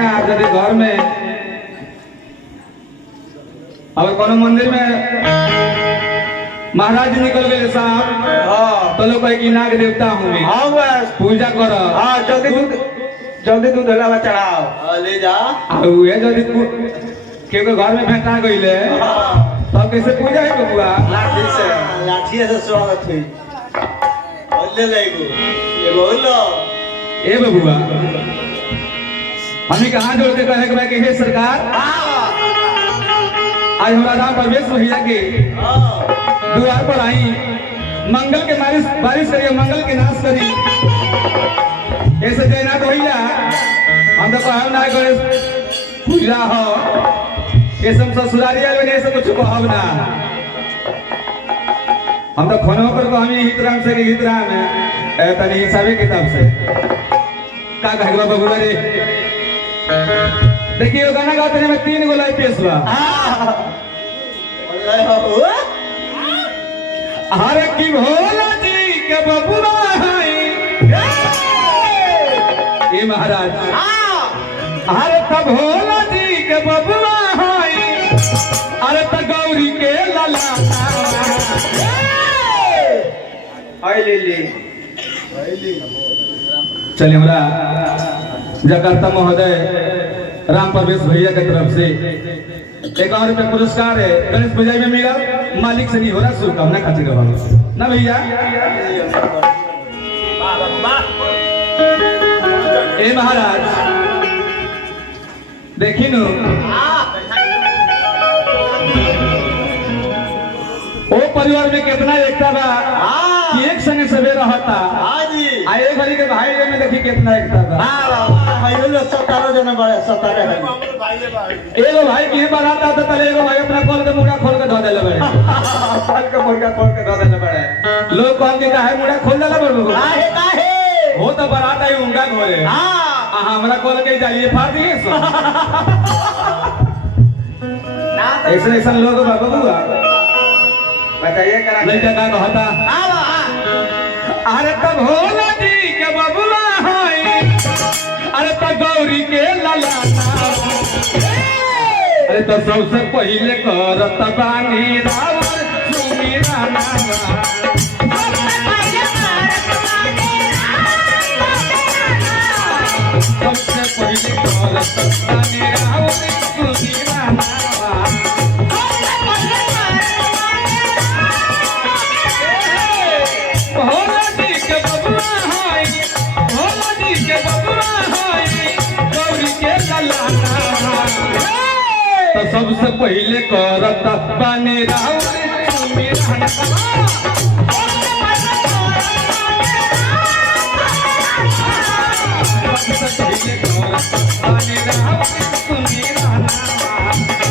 ना यदि घर में अगर कोनो मंदिर में महाराज जी निकल गए साहब तो लोग कहे कि नाग देवता हूँ पूजा करो। हाँ जल्दी दूध हलावा चढ़ाओ ले जा ये जल्दी क्योंकि घर में भेंटा गईले तब कैसे पूजा है बबुआ? लाठी से स्वागत हुई बोले लेगो ये बोलो ए बबुआ हमें कहाँ जोड़ के कहे कि हे सरकार आज हमारा राम प्रवेश भैया के द्वार पर आई मंगल के बारिश करिए मंगल के नाश करी ऐसे जयनाथ भैया हम तो कहब ना गणेश पूजा हो ये सब ससुराली वाले ऐसे कुछ कहब ना हम तो फोनों पर को हमें हितराम से हितराम है तनी हिसाबे किताब से का कहे बबुआ रे देखिए वो गाना गाते में 3 गोलाई पेश हुआ हर की भोला जी के बबुआ ये महाराज हर तब भोला जी के बबुआ अरे त गौरी के लला चलिए हमारा जकार्ता महोदय राम प्रवेश भैया की तरफ से 1,000 रुपये पुरस्कार है गणेश पूजा में मिला मालिक से नहीं हो रहा शुभकामना खातिर ना भैया। ए महाराज देखी नु ओ परिवार में कितना एकता बा कि एक संगे सबे रहता आए घड़ी के भाई में देखी कितना एकता बा। एगो भाई की बनाता तो तले एगो भाई अपना खोल के मुड़ा खोल के धो देले बड़े खोल के मुर्गा खोल के धो देले बड़े लोग कौन के काहे मुड़ा खोल देला बड़े काहे हो तो बरात आई उनका घोरे हां हमरा खोल के जाइए फाड़ दिए सो ऐसे ऐसे लोग बाबू बुआ बताइए करा लड़का का कहता अरे तब भोला जी के बबुआ है अरे तो गौरी के लला अरे तो सबसे पहले करत बानी रावण सुमीरा नामा सबसे पहले करत बानी रावण सुमीरा नामा भोला जी के बबुआ है भोला जी के बबुआ है गौरी के लला तो सबसे पहले करत बानी रावण सुमीरा नामा सबसे पहले करत बानी रावण सुमीरा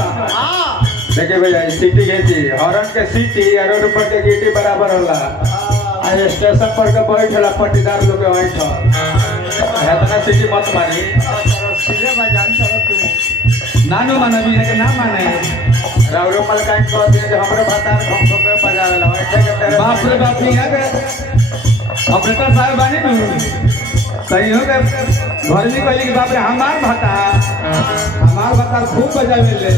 देखिए भैया सीटी घेती हॉर्न के सीटी रोड पर के गीटी बराबर होला स्टेशन पर के बैठला पट्टीदार लोग के बैठ इतना सीटी मत मारी सीधे बजान चलो तू नानो माने भी के ना माने रावरो मलकाइन कह दे जे हमरे भातार घंटो पे बजावेला बैठे के तेरे बाप रे बाप नहीं है ऑपरेटर साहब बानी नु तैयो के घर में कहली कि बाप रे हमार भाता खूब बजावे ले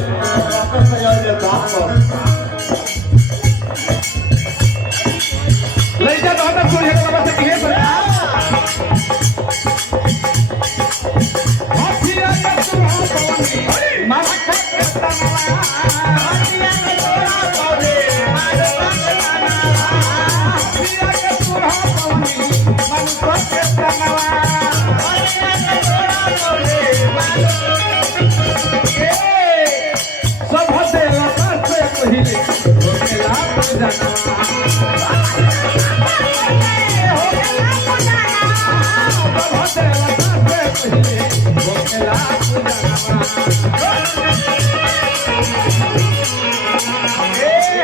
लइका तो हटा कोई के बाबा से कहे पर हाथिया के सुहा पवनी माथा के तनवा हाथिया के तोरा पवे माथा के तनवा हाथिया के सुहा पवनी माथा के तनवा हाथिया के तोरा पवे माथा के सब हसे लता से पहिले होकेला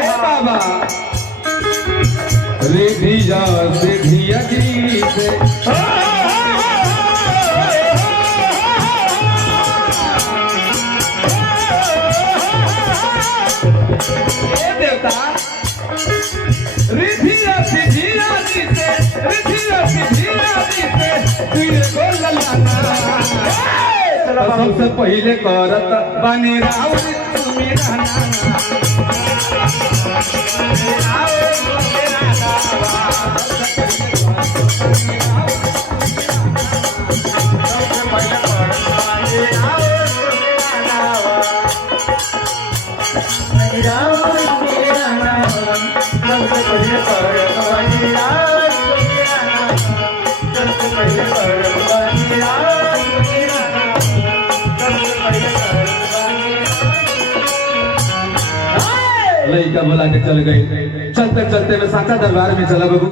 जनवा रिधिया रिधिया गीत देवता रिधिया सिधिया गीत रिधिया सिधिया गीत तुझे बोल लाना सबसे पहले करत बानी राउर तुम्ही लड़का बुला के चल गई चलते चलते मैं साचा दरबार में चला बबू